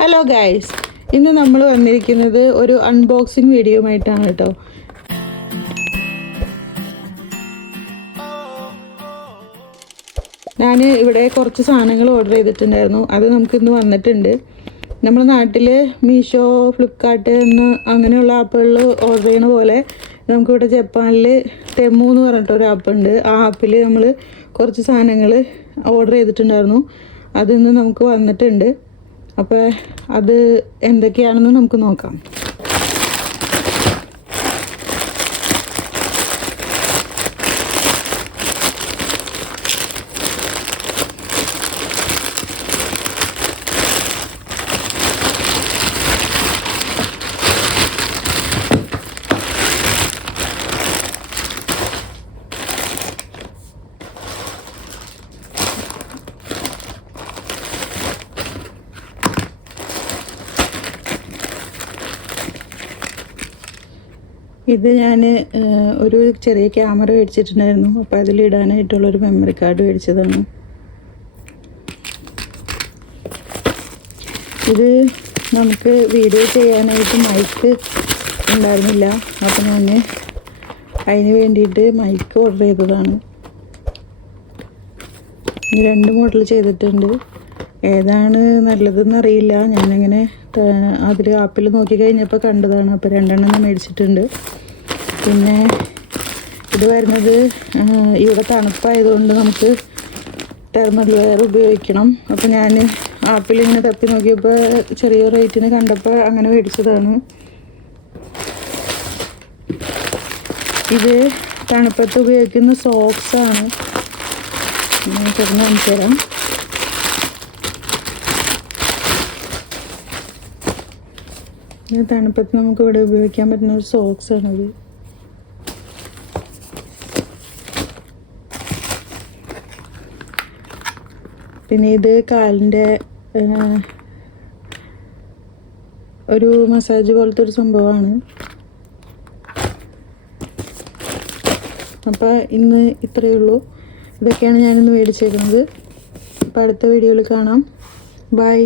Hello guys, ഇന്ന് നമ്മൾ വന്നിരിക്കുന്നത് ഒരു അൺബോക്സിങ് വീഡിയോ ആയിട്ടാണ് കേട്ടോ. ഞാൻ ഇവിടെ കുറച്ച് സാധനങ്ങൾ ഓർഡർ ചെയ്തിട്ടുണ്ടായിരുന്നു. അത് നമുക്കിന്ന് വന്നിട്ടുണ്ട്. നമ്മുടെ നാട്ടിൽ മീഷോ, ഫ്ലിപ്കാർട്ട് അങ്ങനെയുള്ള ആപ്പുകളിൽ ഓർഡർ ചെയ്യണ പോലെ നമുക്കിവിടെ ജപ്പാനിൽ ടെമു എന്ന് പറഞ്ഞിട്ടൊരു ആപ്പുണ്ട്. ആ ആപ്പിൽ നമ്മൾ കുറച്ച് സാധനങ്ങൾ ഓർഡർ ചെയ്തിട്ടുണ്ടായിരുന്നു. അതിന്ന് നമുക്ക് വന്നിട്ടുണ്ട്. അപ്പോൾ അത് എന്തൊക്കെയാണെന്ന് നമുക്ക് നോക്കാം. ഇത് ഞാൻ ഒരു ചെറിയ ക്യാമറ മേടിച്ചിട്ടുണ്ടായിരുന്നു. അപ്പോൾ അതിലിടാനായിട്ടുള്ളൊരു മെമ്മറി കാർഡ് മേടിച്ചതാണ്. ഇത് നമുക്ക് വീഡിയോ ചെയ്യാനായിട്ട് മൈക്ക് ഉണ്ടായിരുന്നില്ല. അപ്പോൾ ഞാൻ അതിന് വേണ്ടിയിട്ട് മൈക്ക് ഓർഡർ ചെയ്തതാണ്. ഈ 2 മോഡൽ ചെയ്തിട്ടുണ്ട്. ഏതാണ് നല്ലതെന്ന് അറിയില്ല. ഞാനങ്ങനെ അതിൽ ആപ്പിൽ നോക്കി കഴിഞ്ഞപ്പോൾ കണ്ടതാണ്. അപ്പോൾ 2 എണ്ണം മേടിച്ചിട്ടുണ്ട്. പിന്നെ ഇത് വരുന്നത് ഇവിടെ തണുപ്പായതുകൊണ്ട് നമുക്ക് തെർമൽ വെയർ ഉപയോഗിക്കണം. അപ്പോൾ ഞാൻ ആപ്പിൽ ഇങ്ങനെ തപ്പി നോക്കിയപ്പോൾ ചെറിയ റേറ്റിന് കണ്ടപ്പോൾ അങ്ങനെ മേടിച്ചതാണ്. ഇത് തണുപ്പത്ത് ഉപയോഗിക്കുന്ന സോക്സാണ്. ഞാൻ തുറന്ന് കാണിച്ചു തരാം. ഇത് തണുപ്പത്ത് നമുക്ക് ഇവിടെ ഉപയോഗിക്കാൻ പറ്റുന്ന ഒരു സോക്സാണത്. പിന്നെ ഇത് കാലിൻ്റെ ഒരു മസാജ് പോലത്തെ ഒരു സംഭവമാണ്. അപ്പോൾ ഇന്ന് ഇത്രയേ ഉള്ളൂ. ഇതൊക്കെയാണ് ഞാനിന്ന് മേടിച്ചേക്കുന്നത്. അപ്പോൾ അടുത്ത വീഡിയോയിൽ കാണാം. ബൈ.